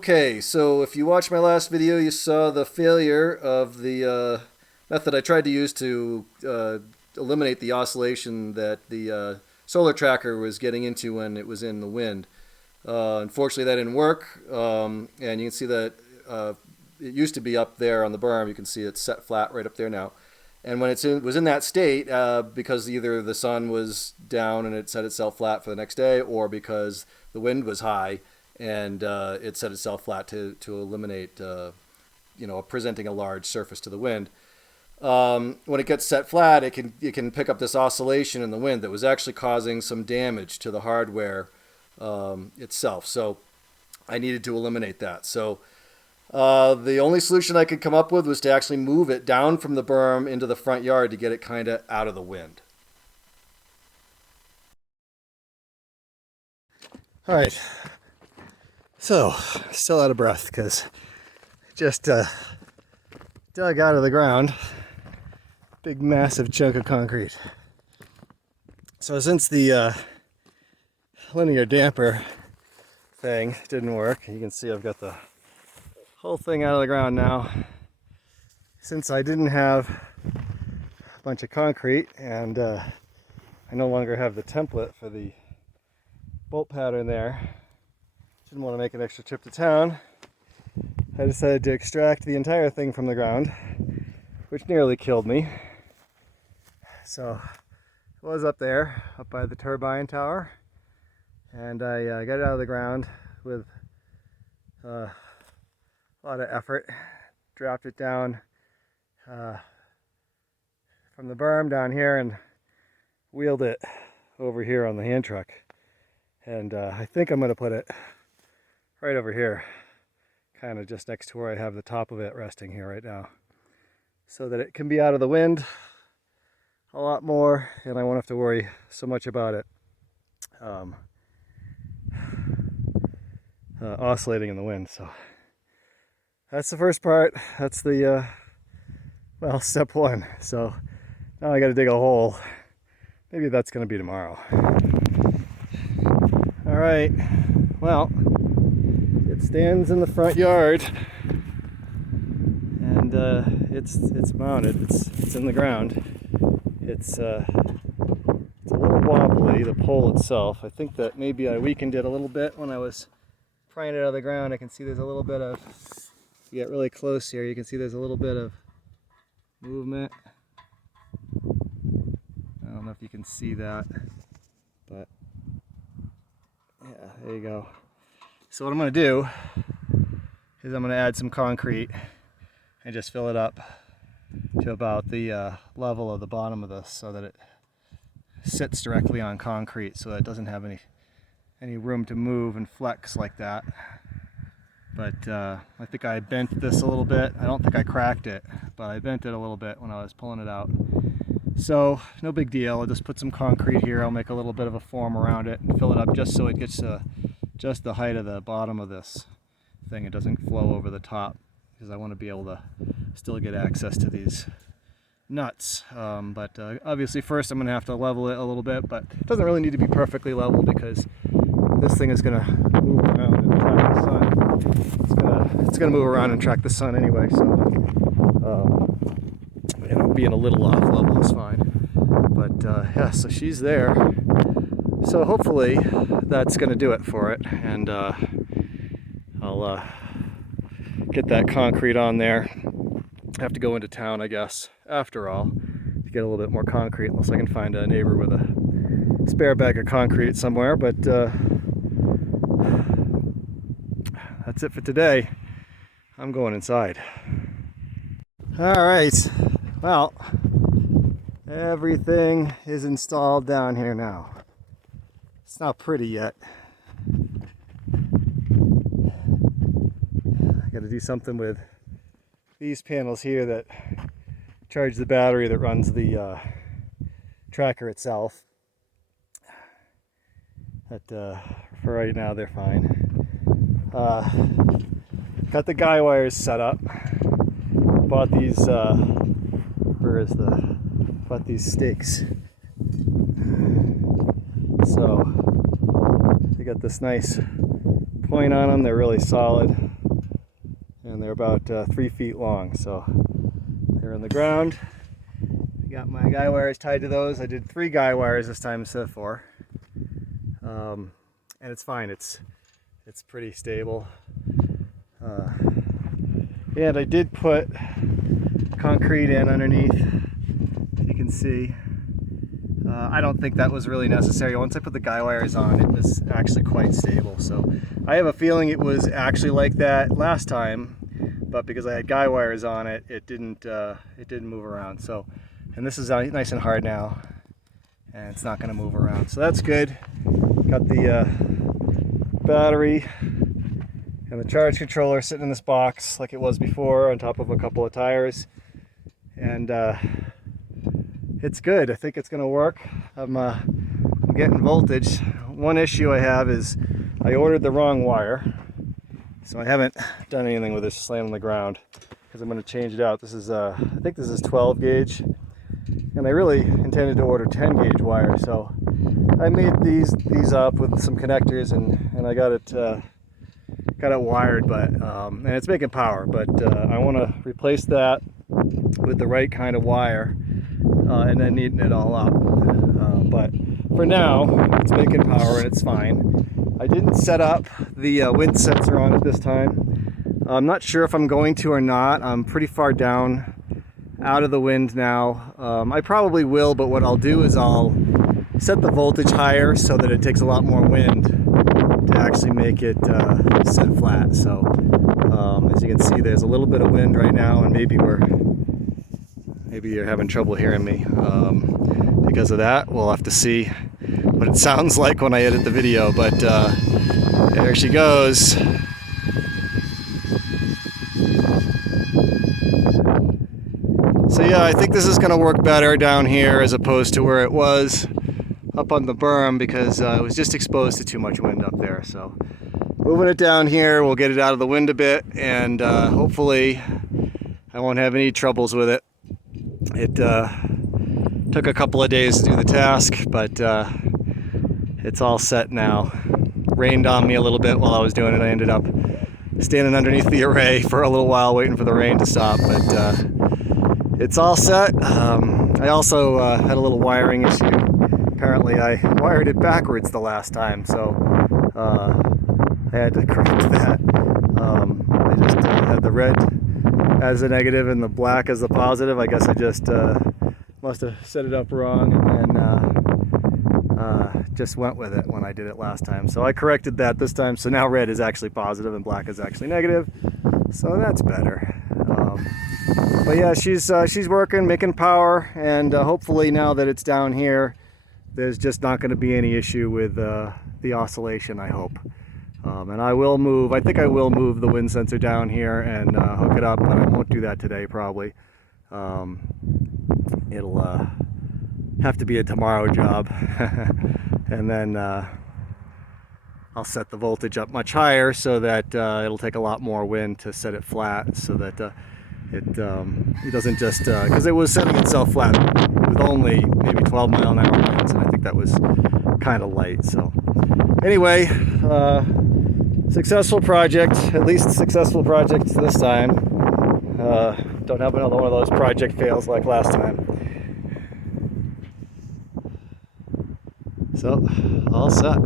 Okay, so if you watched my last video, you saw the failure of the method I tried to use to eliminate the oscillation that the solar tracker was getting into when it was in the wind. Unfortunately, that didn't work, and you can see that it used to be up there on the berm. You can see it's set flat right up there now. And when it was in that state, because either the sun was down and it set itself flat for the next day, or because the wind was high and it set itself flat to eliminate, presenting a large surface to the wind. When it gets set flat, it can pick up this oscillation in the wind that was actually causing some damage to the hardware itself. So I needed to eliminate that. So the only solution I could come up with was to actually move it down from the berm into the front yard to get it kind of out of the wind. All right, so still out of breath because just dug out of the ground big massive chunk of concrete. So since the linear damper thing didn't work, you can see I've got the whole thing out of the ground now. Since I didn't have a bunch of concrete and I no longer have the template for the bolt pattern there, didn't want to make an extra trip to town, I decided to extract the entire thing from the ground, which nearly killed me. So it was up there, up by the turbine tower, and I got it out of the ground with a lot of effort, dropped it down from the berm down here and wheeled it over here on the hand truck. And I think I'm going to put it right over here, kind of just next to where I have the top of it resting here right now, so that it can be out of the wind a lot more and I won't have to worry so much about it oscillating in the wind. So that's the first part. That's the step one. So now I got to dig a hole. Maybe that's going to be tomorrow. All right, well, it stands in the front yard and it's mounted. It's in the ground. It's a little wobbly, the pole itself. I think that maybe I weakened it a little bit when I was prying it out of the ground. I can see there's a little bit of, if you get really close here, you can see there's a little bit of movement. I don't know if you can see that, but yeah, there you go. So what I'm going to do is I'm going to add some concrete and just fill it up to about the level of the bottom of this, so that it sits directly on concrete, so that it doesn't have any room to move and flex like that. But I think I bent this a little bit. I don't think I cracked it, but I bent it a little bit when I was pulling it out. So no big deal. I'll just put some concrete here. I'll make a little bit of a form around it and fill it up just so it gets just the height of the bottom of this thing. It doesn't flow over the top, because I want to be able to still get access to these nuts. But obviously first I'm going to have to level it a little bit, but it doesn't really need to be perfectly level because this thing is going to move around and track the sun. It's going to move around and track the sun anyway, so being a little off level is fine. But yeah, so she's there. So hopefully that's going to do it for it, and I'll get that concrete on there. I have to go into town, I guess, after all, to get a little bit more concrete, unless I can find a neighbor with a spare bag of concrete somewhere. But that's it for today. I'm going inside. All right, well, everything is installed down here now. It's not pretty yet. I got to do something with these panels here that charge the battery that runs the tracker itself. But for right now, they're fine. Got the guy wires set up. Bought these. Bought these stakes. So they got this nice point on them. They're really solid. and they're about 3 feet long. So they're in the ground. Got my guy wires tied to those. I did 3 guy wires this time instead of 4. And it's fine. It's pretty stable. And I did put concrete in underneath, as you can see. I don't think that was really necessary. Once I put the guy wires on, it was actually quite stable. So I have a feeling it was actually like that last time, but because I had guy wires on it, it didn't move around. So, and this is nice and hard now, and it's not going to move around. So that's good. Got the battery and the charge controller sitting in this box like it was before, on top of a couple of tires, and it's good. I think it's going to work. I'm getting voltage. One issue I have is I ordered the wrong wire, so I haven't done anything with this, just laying on the ground, because I'm going to change it out. This is I think this is 12 gauge, and I really intended to order 10 gauge wire, so I made these up with some connectors, and I got it wired, but and it's making power, but I want to replace that with the right kind of wire, and then neaten it all up. But for now, it's making power and it's fine. I didn't set up the wind sensor on it this time. I'm not sure if I'm going to or not. I'm pretty far down out of the wind now. I probably will, but what I'll do is I'll set the voltage higher so that it takes a lot more wind to actually make it set flat. So as you can see, there's a little bit of wind right now, and maybe you're having trouble hearing me because of that. We'll have to see what it sounds like when I edit the video, but there she goes. So yeah, I think this is going to work better down here as opposed to where it was up on the berm, because it was just exposed to too much wind up there. So moving it down here, we'll get it out of the wind a bit, and hopefully I won't have any troubles with it. It took a couple of days to do the task, but it's all set now. Rained on me a little bit while I was doing it. I ended up standing underneath the array for a little while waiting for the rain to stop, but it's all set. I also had a little wiring issue. Apparently I wired it backwards the last time, so I had to correct that. I just had the red as the negative and the black as the positive. I guess I just must have set it up wrong, and just went with it when I did it last time. So I corrected that this time, so now red is actually positive and black is actually negative, so that's better. But yeah, she's working, making power, and hopefully now that it's down here, there's just not going to be any issue with the oscillation, I hope. And I will move, I think I will move the wind sensor down here and hook it up, but I won't do that today probably. It'll have to be a tomorrow job. And then I'll set the voltage up much higher so that it'll take a lot more wind to set it flat, so that it doesn't just, because it was setting itself flat with only maybe 12-mile-an-hour winds, and I think that was kind of light. So anyway, successful project, at least successful project this time. Don't have another one of those project fails like last time. So, all set.